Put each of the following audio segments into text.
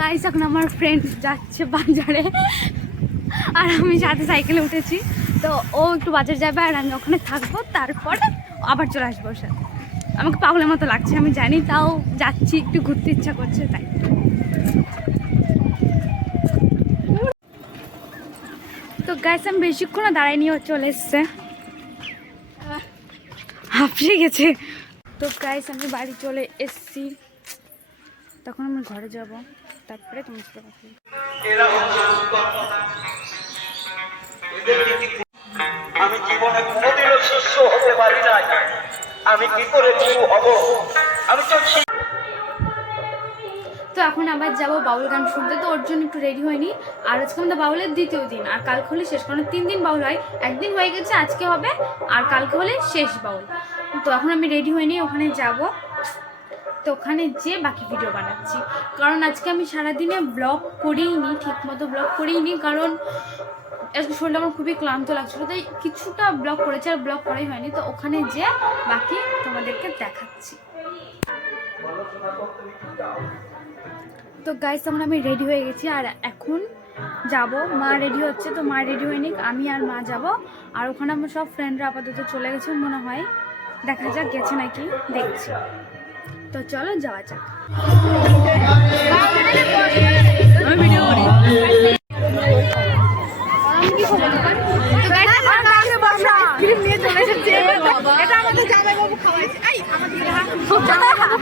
Guys এখন আমার friend যাচ্ছে বাজারে আর আমি সাথে সাইকেলে উঠেছি। তো ও একটু বাজার যাবে আর আমি ওখানে থাকবো, তারপরে আবার চলে আসবো। ওর সাথে আমাকে পাগলের মতো লাগছে আমি জানি, তাও যাচ্ছি, একটু ঘুরতে ইচ্ছা করছে তাই। তো গাইস আমি বেশিক্ষণ দাঁড়াই নিয়ে চলে এসছে, হাঁপিয়ে গেছে। তো গাইস আমি বাড়ি চলে এসছি, তখন আমি ঘরে যাব, তারপরে তোমার সাথে কথা বলবো। আমি জীবনে কোনোদিনও শিষ্য হতে পারি না, আমি কি করে গুরু হব? আমি তো তো এখন আবার যাবো বাউল গান শুনতে, তো ওর জন্য একটু রেডি হয়নি। আর আজকে আমাদের বাউলের দ্বিতীয় দিন, আর কালকে হলে শেষ, কারণ 3 দিন বাউল হয়, একদিন হয়ে গেছে, আজকে হবে, আর কালকে হলে শেষ বাউল। তো এখন আমি রেডি হয়নি, ওখানে যাব, তো ওখানে যেয়ে বাকি ভিডিও বানাচ্ছি। কারণ আজকে আমি সারাদিনে ব্লগ করিনি, ঠিক মতো ব্লগ করিনি, কারণ আজকে শরীরটা আমার খুবই ক্লান্ত লাগছিলো, তাই কিছুটা ব্লগ করেছি আর ব্লগ করাই হয়নি। তো ওখানে যেয়ে বাকি তোমাদেরকে দেখাচ্ছি। তো গাইস তখন আমি রেডি হয়ে গেছি আর এখন যাব, মা রেডি হচ্ছে, তো মা রেডি হয়নি, আমি আর মা যাব। আর ওখানে আমার সব ফ্রেন্ডরা আপাতত চলে গেছে মনে হয়, দেখা যাক গেছে নাকি, দেখছি। তো চলো যাওয়া যাক।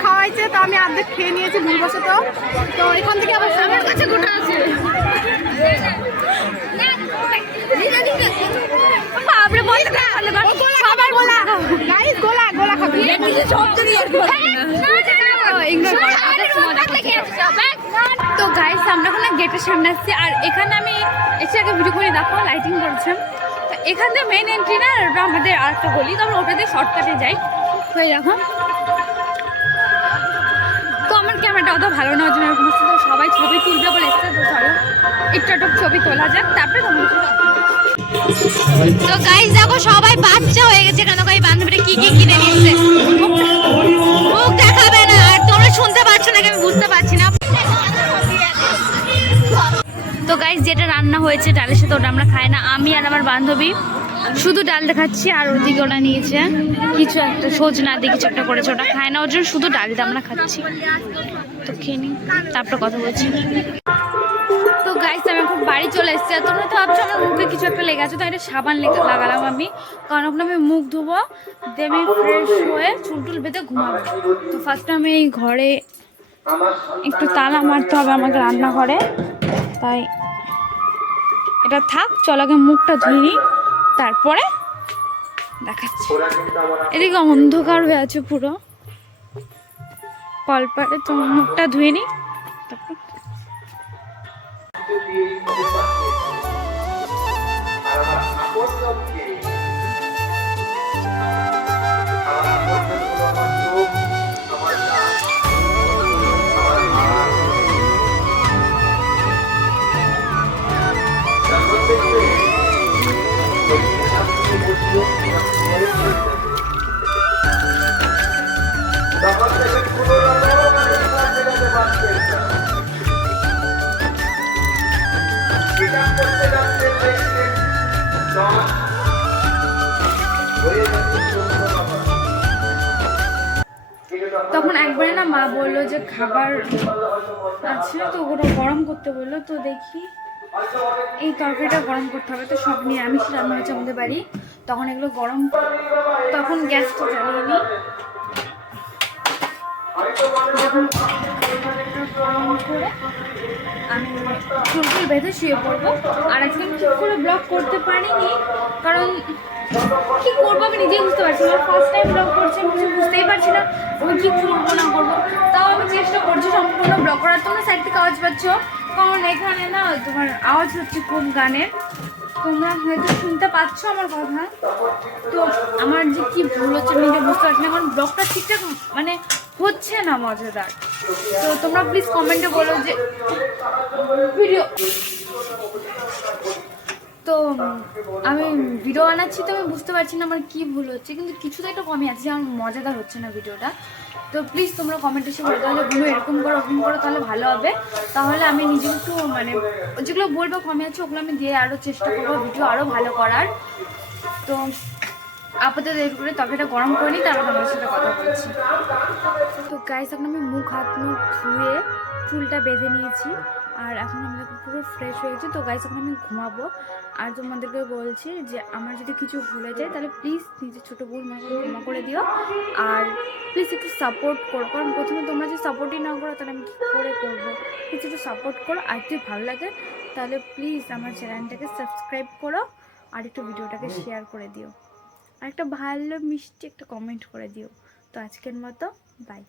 খাওয়াইছে, তো আমি অর্ধেক খেয়ে নিয়েছি ভুলবশত। তো এখান থেকে আবার আমার কাছে গোটা আছে। তো গাইস আমরা ওখানে গেটের সামনে আসছি, আর এখানে আমি এসে আগে ভিডিও করে দেখো লাইটিং করছে। তো এখান থেকে মেন এন্ট্রি না, ওটা আমাদের আর একটা গলি, তো আমরা ওটা দিয়ে শর্টকাটে যাই। তো এই দেখো, তো আমার ক্যামেরাটা অত ভালো না, ওই জন্য এরকম হচ্ছে। তো সবাই ছবি তুলবে বলে এসছে, তো চলো একটু ছবি তোলা যাক, তারপরে তোমরা। তো গাইস দেখো সবাই বাচ্চা হয়ে গেছে, কেন এই বান্ধবীরা কি কি কিনে নিচ্ছে, মুখ দেখাবে না, আর তোমরা শুনতে পাচ্ছ না, আমি বুঝতে পারছি না। তো গাইস যেটা রান্না হয়েছে ডালের সাথে, ওটা আমরা খাই না, আমি আর আমার বান্ধবী শুধু ডালটা খাচ্ছি। আর ওদিকে ওরা নিয়েছে কিছু একটা সজনা দিয়ে কিছু একটা করেছে, ওটা খায় না, ওর জন্য শুধু ডালটা আমরা খাচ্ছি। তো খেয়ে নিই, তারপর কথা বলছি। তো গাইস আমি এখন বাড়ি চলে এসেছি, আর তোমরা তো ভাবছো আমার মুখে কিছু একটা লেগে আছে, তো এটা সাবান লাগালাম আমি, কারণ ওখানে আমি মুখ ধুবো, দিয়ে আমি ফ্রেশ হয়ে চুল টুল বেঁধে ঘুমাবো। তো ফার্স্টে আমি এই ঘরে একটু তালা মারতে হবে আমাকে রান্নাঘরে, তাই এটা থাক, চল আগে মুখটা ধুয়ে নিই, তারপরে দেখাচ্ছি। এদিকে অন্ধকার হয়ে আছে পুরো কলপারে, তো মুখটা ধুয়ে নিই তারপর। তখন একবারে না মা বললো যে খাবার আছে, তো ওটা গরম করতে বললো। তো দেখি এই তরকারিটা গরম করতে হবে, তো সব নিরামিষ রান্না হয়েছে আমাদের বাড়ি, তখন এগুলো গরম, তখন গ্যাসটা জ্বালিয়ে নিই, যখন গরম করে আমি চুল টুল বেঁধে শুয়ে পড়বো। আর আজকে আমি ঠিক করে ব্লগ করতে পারিনি, কারণ কি করবো আমি নিজেই বুঝতে পারছি না, ফার্স্ট টাইম ব্লগ করছি, আমি কিছু বুঝতেই পারছি না আমি কি করবো না করবো। তাও আমি চেষ্টা করছি সম্পূর্ণ ব্লগ করার। তোমরা সাইড থেকে আওয়াজ পাচ্ছ, কারণ এখানে না তোমার আওয়াজ হচ্ছে খুব গানের, তোমরা হয়তো শুনতে পাচ্ছ আমার কথা। তো আমার যে কি ভুল হচ্ছে আমি নিজে বুঝতে পারছি না, কারণ ব্লগটা ঠিকঠাক মানে হচ্ছে না মজাদার। তো তোমরা প্লিজ কমেন্টে বলো যে ভিডিও তো আমি ভিডিও বানাচ্ছি তো আমি বুঝতে পারছি না আমার কি ভুল হচ্ছে, কিন্তু কিছু তো একটা কমই আছে যে আমার মজাদার হচ্ছে না ভিডিওটা। তো প্লিজ তোমরা কমেন্টে এসে বলতে হলে বলো এরকম করো ওরকম করো, তাহলে ভালো হবে। তাহলে আমি নিজেকে একটু মানে যেগুলো বলবো কমে আছে ওগুলো আমি দিয়ে আরও চেষ্টা করবো ভিডিও আরও ভালো করার। তো আপাতত এর করে তরকারিটা গরম করে নিই, তারপর তোমাদের সাথে কথা বলছি। তো গাইস এখন আমি মুখ হাত ধুয়ে চুলটা বেঁধে নিয়েছি, আর এখন আমি পুরো ফ্রেশ হয়েছি। তো গাইস এখন আমি ঘুমাবো। আর তোমাদেরকে বলছি যে আমার যদি কিছু ভুলে যায় তাহলে প্লিজ নিজের ছোটো বোন মনে করে ক্ষমা করে দিও, আর প্লিজ একটু সাপোর্ট করো, কারণ প্রথমে তোমরা যদি সাপোর্টই না করো তাহলে আমি কী করে করবো। প্লিজ একটু সাপোর্ট করো, আর যদি ভালো লাগে তাহলে প্লিজ আমার চ্যানেলটাকে সাবস্ক্রাইব করো, আর একটু ভিডিওটাকে শেয়ার করে দিও, আর একটা ভালো মিষ্টি একটা কমেন্ট করে দিও। তো আজকের মতো বাই।